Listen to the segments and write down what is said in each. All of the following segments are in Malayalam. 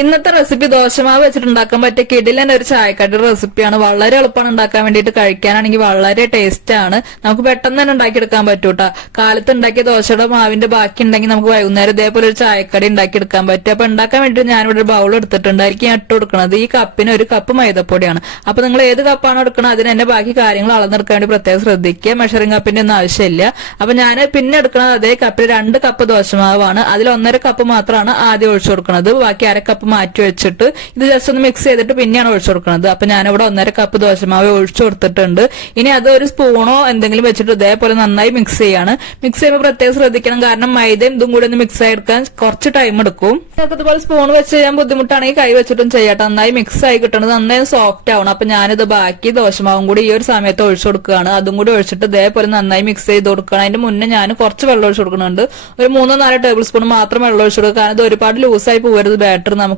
ഇന്നത്തെ റെസിപ്പി ദോശമാവ് വെച്ചിട്ടുണ്ടാക്കാൻ പറ്റിയ കിടിലൻ ഒരു ചായക്കടി റെസിപ്പിയാണ് വളരെ എളുപ്പമാണ് ഉണ്ടാക്കാൻ വേണ്ടിയിട്ട് കഴിക്കാനാണെങ്കിൽ വളരെ ടേസ്റ്റ് ആണ്. നമുക്ക് പെട്ടെന്ന് തന്നെ ഉണ്ടാക്കിയെടുക്കാൻ പറ്റൂട്ടാ. കാലത്ത് ഉണ്ടാക്കിയ ദോശയുടെ മാവിന്റെ ബാക്കി ഉണ്ടെങ്കിൽ നമുക്ക് വൈകുന്നേരം ഇതേപോലെ ഒരു ചായക്കടി ഉണ്ടാക്കിയെടുക്കാൻ പറ്റും. അപ്പൊ ഉണ്ടാക്കാൻ വേണ്ടിയിട്ട് ഞാനിവിടെ ഒരു ബൗൾ എടുത്തിട്ടുണ്ട്. അതിലേക്ക് ഞാൻ ഇട്ട് കൊടുക്കുന്നത് ഈ കപ്പിന് ഒരു കപ്പ് മൈദപ്പൊടിയാണ്. അപ്പൊ നിങ്ങൾ ഏത് കപ്പാണോ എടുക്കുന്നത് അതിന് തന്നെ ബാക്കി കാര്യങ്ങൾ അളന്നെടുക്കാൻ വേണ്ടി പ്രത്യേകം ശ്രദ്ധിക്കുക. മെഷറിംഗ് കപ്പിന്റെ ഒന്നും ആവശ്യമില്ല. അപ്പൊ ഞാൻ പിന്നെ എടുക്കുന്നത് അതേ കപ്പിൽ രണ്ട് കപ്പ് ദോശമാവാണ്. അതിൽ ഒന്നര കപ്പ് മാത്രമാണ് ആദ്യം ഒഴിച്ചു കൊടുക്കുന്നത് ബാക്കി അര കപ്പ് മാറ്റി വെച്ചിട്ട് ഇത് ജസ്റ്റ് ഒന്ന് മിക്സ് ചെയ്തിട്ട് പിന്നെയാണ് ഒഴിച്ചു കൊടുക്കുന്നത് അപ്പൊ ഞാനിവിടെ ഒന്നര കപ്പ് ദോശമാവ് ഒഴിച്ചു കൊടുത്തിട്ടുണ്ട്. ഇനി അത് ഒരു സ്പൂണോ എന്തെങ്കിലും വെച്ചിട്ട് ഇതേപോലെ നന്നായി മിക്സ് ചെയ്യാണ്. മിക്സ് ചെയ്യുമ്പോൾ പ്രത്യേകം ശ്രദ്ധിക്കണം. കാരണം മൈദയും ഇതും കൂടി ഒന്ന് മിക്സ് ആയെടുക്കാൻ കുറച്ച് ടൈം എടുക്കും. ഇതുപോലെ സ്പൂൺ വെച്ച് ചെയ്യാൻ ബുദ്ധിമുട്ടാണെങ്കിൽ കൈ വെച്ചിട്ടും ചെയ്യാട്ടെ നന്നായി മിക്സ് ആയി കിട്ടണത് നന്നായി സോഫ്റ്റ് ആവണം. അപ്പൊ ഞാനിത് ബാക്കി ദോശമാവും കൂടി ഈ ഒരു സമയത്ത് ഒഴിച്ചു കൊടുക്കുകയാണ്. അതും കൂടി ഒഴിച്ചിട്ട് ഇതേപോലെ നന്നായി മിക്സ് ചെയ്ത് കൊടുക്കണം അതിന്റെ മുന്നേ ഞാൻ കുറച്ച് വെള്ളം ഒഴിച്ചു കൊടുക്കുന്നുണ്ട്. ഒരു മൂന്നോ നാലോ ടേബിൾ സ്പൂൺ മാത്രം വെള്ളം ഒഴിച്ചു കൊടുക്കുക. കാരണം ഇത് ഒരുപാട് ലൂസായി പോകരുത്. ബാറ്റർ നമുക്ക്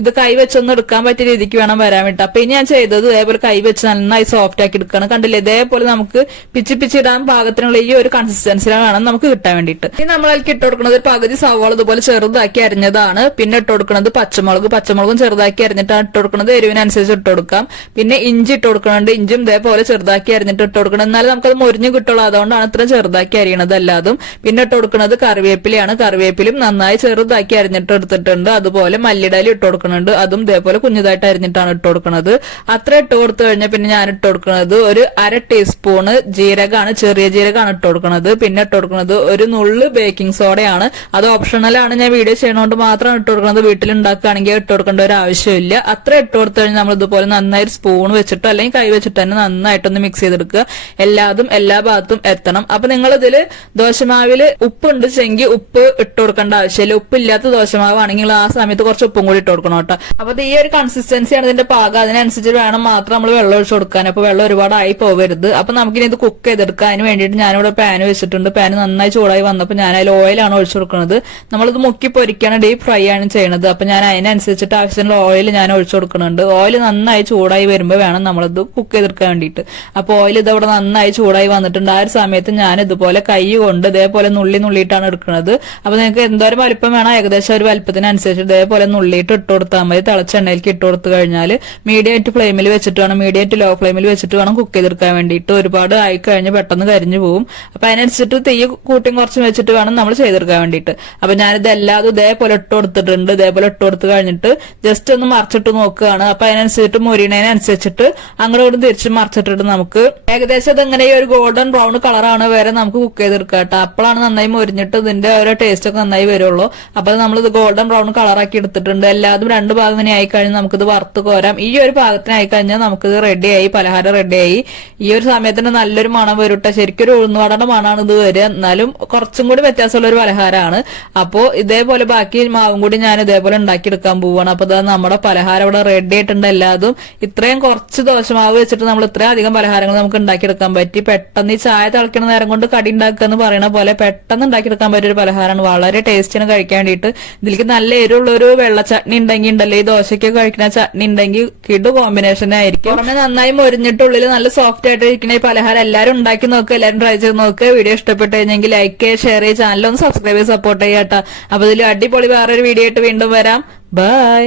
ഇത് കൈ വെച്ചൊന്ന് എടുക്കാൻ പറ്റിയ രീതിക്ക് വേണം വരാൻ വേണ്ടി. അപ്പൊ ഇനി ഞാൻ ചെയ്തത് ഇതേപോലെ കൈ വെച്ച് നന്നായി സോഫ്റ്റ് ആക്കി എടുക്കണം. കണ്ടില്ലേ? ഇതേപോലെ നമുക്ക് പിച്ചി പിച്ചിടാൻ പാകത്തിനുള്ള ഈ ഒരു കൺസിസ്റ്റൻസിലാണ് വേണം നമുക്ക് കിട്ടാൻ വേണ്ടിയിട്ട്. ഇനി നമ്മൾ അതിലേക്ക് ഇട്ട് കൊടുക്കുന്നത് ഒരു പകുതി സവാള ഇതുപോലെ ചെറുതാക്കി അരിഞ്ഞതാണ്. പിന്നെ ഇട്ട് കൊടുക്കുന്നത് പച്ചമുളക്. പച്ചമുളകും ചെറുതാക്കി അരിഞ്ഞിട്ടാണ് ഇട്ട് കൊടുക്കുന്നത്. എരിവിനനുസരിച്ച് ഇട്ട് കൊടുക്കാം. പിന്നെ ഇഞ്ചി ഇട്ട് കൊടുക്കുന്നുണ്ട്. ഇഞ്ചും ഇതേപോലെ ചെറുതാക്കി അരിഞ്ഞിട്ട് ഇട്ട് കൊടുക്കണം. എന്നാലും നമുക്കത് മുരിഞ്ഞു കിട്ടുള്ളൂ. അതുകൊണ്ടാണ് ഇത്ര ചെറുതാക്കി അരിയണത് അല്ലാതും. പിന്നെ ഇട്ട് കൊടുക്കുന്നത് കറിവേപ്പിലയാണ്. കറിവേപ്പിലും നന്നായി ചെറുതാക്കി അരിഞ്ഞിട്ട് എടുത്തിട്ടുണ്ട്. അതുപോലെ മല്ലിടലി ഇട്ട് കൊടുക്കുന്നുണ്ട്. അതും ഇതേപോലെ കുഞ്ഞതായിട്ട് അരിഞ്ഞിട്ടാണ് ഇട്ട് കൊടുക്കുന്നത്. അത്ര ഇട്ട് കൊടുത്തു കഴിഞ്ഞാൽ പിന്നെ ഞാൻ ഇട്ട് കൊടുക്കുന്നത് ഒരു അര ടീസ്പൂണ് ജീരകമാണ്. ചെറിയ ജീരകമാണ് ഇട്ട് കൊടുക്കുന്നത്. പിന്നെ ഇട്ട് കൊടുക്കുന്നത് ഒരു നുള്ള് ബേക്കിംഗ് സോഡയാണ് അത് ഓപ്ഷണലാണ് ഞാൻ വീഡിയോ ചെയ്യണോണ്ട് മാത്രമാണ് ഇട്ട് കൊടുക്കുന്നത്. വീട്ടിൽ ഉണ്ടാക്കുകയാണെങ്കിൽ ഇട്ട് കൊടുക്കേണ്ട ഒരു ആവശ്യമില്ല. അത്ര ഇട്ട് കൊടുത്തു കഴിഞ്ഞാൽ നമ്മൾ ഇതുപോലെ നന്നായി സ്പൂൺ വെച്ചിട്ട് അല്ലെങ്കിൽ കൈ വെച്ചിട്ട് തന്നെ നന്നായിട്ടൊന്ന് മിക്സ് ചെയ്തെടുക്കുക. എല്ലാതും എല്ലാ ഭാഗത്തും എത്തണം. അപ്പൊ നിങ്ങൾ ഇതിൽ ദോശമാവിൽ ഉപ്പുണ്ട്. ചെങ്കിൽ ഉപ്പ് ഇട്ട് കൊടുക്കേണ്ട ആവശ്യമില്ല. ഉപ്പില്ലാത്ത ദോശമാവാണെങ്കിൽ ആ സമയത്ത് കുറച്ച് ഉപ്പും കൂടി ഇട്ട് കൊടുക്കണം കേട്ടോ. അപ്പൊ ഈ ഒരു കൺസിസ്റ്റൻസിയാണ് ഇതിന്റെ പാകം. അതിനനുസരിച്ച് വേണം മാത്രം നമ്മൾ വെള്ളം ഒഴിച്ച് കൊടുക്കാൻ. അപ്പൊ വെള്ളം ഒരുപാട് ആയി പോകരുത് അപ്പൊ നമുക്കിനി ഇത് കുക്ക് ചെയ്തെടുക്കാൻ അതിന് വേണ്ടിയിട്ട് ഞാനിവിടെ പാൻ വെച്ചിട്ടുണ്ട്. പാൻ നന്നായി ചൂടായി വന്നപ്പോൾ ഞാൻ അതിൽ ഓയിലാണ് ഒഴിച്ചു കൊടുക്കുന്നത്. നമ്മളിത് മുക്കി പൊരിക്കാണ് ഡീപ് ഫ്രൈ ആണ് ചെയ്യണത്. അപ്പൊ ഞാൻ അതിനനുസരിച്ചിട്ട് ആവശ്യത്തിനുള്ള ഓയിൽ ഞാൻ ഒഴിച്ചു കൊടുക്കുന്നുണ്ട്. ഓയിൽ നന്നായി ചൂടായി വരുമ്പോൾ വേണം നമ്മളിത് കുക്ക് ചെയ്തെടുക്കാൻ വേണ്ടിയിട്ട്. അപ്പൊ ഓയിൽ ഇതവിടെ നന്നായി ചൂടായി വന്നിട്ടുണ്ട്. ആ ഒരു സമയത്ത് ഞാൻ ഇതുപോലെ കൈ കൊണ്ട് ഇതേപോലെ നുള്ളി നുള്ളിയിട്ടാണ് എടുക്കുന്നത്. അപ്പൊ നിങ്ങൾക്ക് എന്തോരം വലിപ്പം വേണം? ഏകദേശം ഒരു വലിപ്പത്തിനനുസരിച്ച് ഇതേപോലെ നുള്ളിയിട്ട് ഇട്ട് കൊടുത്താൽ മതി. തിളച്ച എണ്ണയിലേക്ക് ഇട്ട് കൊടുത്തു കഴിഞ്ഞാൽ മീഡിയമായിട്ട് ഫ്ലെയിമിൽ വെച്ചിട്ട് വേണം മീഡിയമായിട്ട് ലോ ഫ്ലെയിമിൽ വെച്ചിട്ട് വേണം കുക്ക് ചെയ്തെടുക്കാൻ വേണ്ടിയിട്ട്. ഒരുപാട് ആയി കഴിഞ്ഞ് പെട്ടെന്ന് കരിഞ്ഞു പോകും അപ്പൊ അതിനനുസരിച്ചിട്ട് തീ കൂട്ടിയും കുറച്ചും വെച്ചിട്ട് വേണം നമ്മൾ ചെയ്തെടുക്കാൻ വേണ്ടിയിട്ട്. അപ്പൊ ഞാനിത് എല്ലാതും ഇതേപോലെ ഇട്ട് കൊടുത്തിട്ടുണ്ട്. ഇതേപോലെ ഇട്ട് കൊടുത്തു കഴിഞ്ഞിട്ട് ജസ്റ്റ് ഒന്ന് മറിച്ചിട്ട് നോക്കുകയാണ്. അപ്പൊ അതിനനുസരിച്ചിട്ട് മുരിണതിനനുസരിച്ചിട്ട് അങ്ങോട്ടും ഇങ്ങോട്ടും തിരിച്ച് മറിച്ചിട്ടിട്ട് നമുക്ക് ഏകദേശം ഇതെങ്ങനെ ഒരു ഗോൾഡൻ ബ്രൗൺ കളറാണ് വരെ നമുക്ക് കുക്ക് ചെയ്തെടുക്കാം കേട്ടോ. അപ്പോഴാണ് നന്നായി മുരിഞ്ഞിട്ട് ഇതിന്റെ ഓരോ ടേസ്റ്റ് ഒക്കെ നന്നായി വരുള്ളൂ. അപ്പൊ നമ്മൾ ഇത് ഗോൾഡൻ ബ്രൗൺ കളറാക്കി എടുത്തിട്ടുണ്ട്. എല്ലാതും രണ്ട് ഭാഗം തന്നെ ആയിക്കഴിഞ്ഞാൽ നമുക്കിത് വറുത്ത് കോരാം. ഈ ഒരു ഭാഗത്തിനായി കഴിഞ്ഞാൽ നമുക്കിത് റെഡിയായി പലഹാരം റെഡിയായി ഈ ഒരു സമയത്തിന് നല്ലൊരു മണം വരുട്ട. ശരിക്കും ഒരു ഉഴുന്നുവടയുടെ മണമാണ് ഇത് വരിക. എന്നാലും കുറച്ചും കൂടി വ്യത്യാസമുള്ള ഒരു പലഹാരമാണ്. അപ്പോ ഇതേപോലെ ബാക്കി മാവും കൂടി ഞാൻ ഇതേപോലെ ഉണ്ടാക്കിയെടുക്കാൻ പോവാണ് അപ്പൊ ഇതാ നമ്മുടെ പലഹാരം ഇവിടെ റെഡി ആയിട്ടുണ്ട് എല്ലാതും. ഇത്രയും കുറച്ച് ദോശമാവ് വെച്ചിട്ട് നമ്മൾ ഇത്രയും അധികം പലഹാരങ്ങൾ നമുക്ക് ഉണ്ടാക്കിയെടുക്കാൻ പറ്റി. പെട്ടെന്ന് ഈ ചായ തിളക്കുന്ന നേരം കൊണ്ട് കടി ഉണ്ടാക്കുക എന്ന് പറയുന്ന പോലെ പെട്ടെന്ന് ഉണ്ടാക്കിയെടുക്കാൻ പറ്റിയ ഒരു പലഹാരമാണ്. വളരെ ടേസ്റ്റിന് കഴിക്കാൻ വേണ്ടിയിട്ട്. ഇതിലേക്ക് നല്ല എരിവുള്ള ഒരു വെള്ള ചട്നി ഉണ്ടെങ്കിൽ ഉണ്ടല്ലോ. ഈ ദോശയ്ക്ക് കഴിക്കുന്ന ചട്നി ഉണ്ടെങ്കിൽ കിടു കോമ്പിനേഷൻ ആയിരിക്കും. പുറമെ നന്നായി മൊരിഞ്ഞിട്ടുള്ളിൽ നല്ല സോഫ്റ്റ് ആയിട്ട് ഇരിക്കുന്ന ഈ പലഹാരം എല്ലാവരും ഉണ്ടാക്കി നോക്കുക എല്ലാവരും ട്രൈ ചെയ്ത് നോക്കുക വീഡിയോ ഇഷ്ടപ്പെട്ടു കഴിഞ്ഞെങ്കിൽ ലൈക്ക് ചെയ്യുക ഷെയർ ചെയ്യുക ചാനൽ ഒന്ന് സബ്സ്ക്രൈബ് ചെയ്ത് സപ്പോർട്ട് ചെയ്യാട്ടോ അപ്പൊ ഇതിൽ അടിപൊളി വേറൊരു വീഡിയോ ആയിട്ട് വീണ്ടും വരാം. ബൈ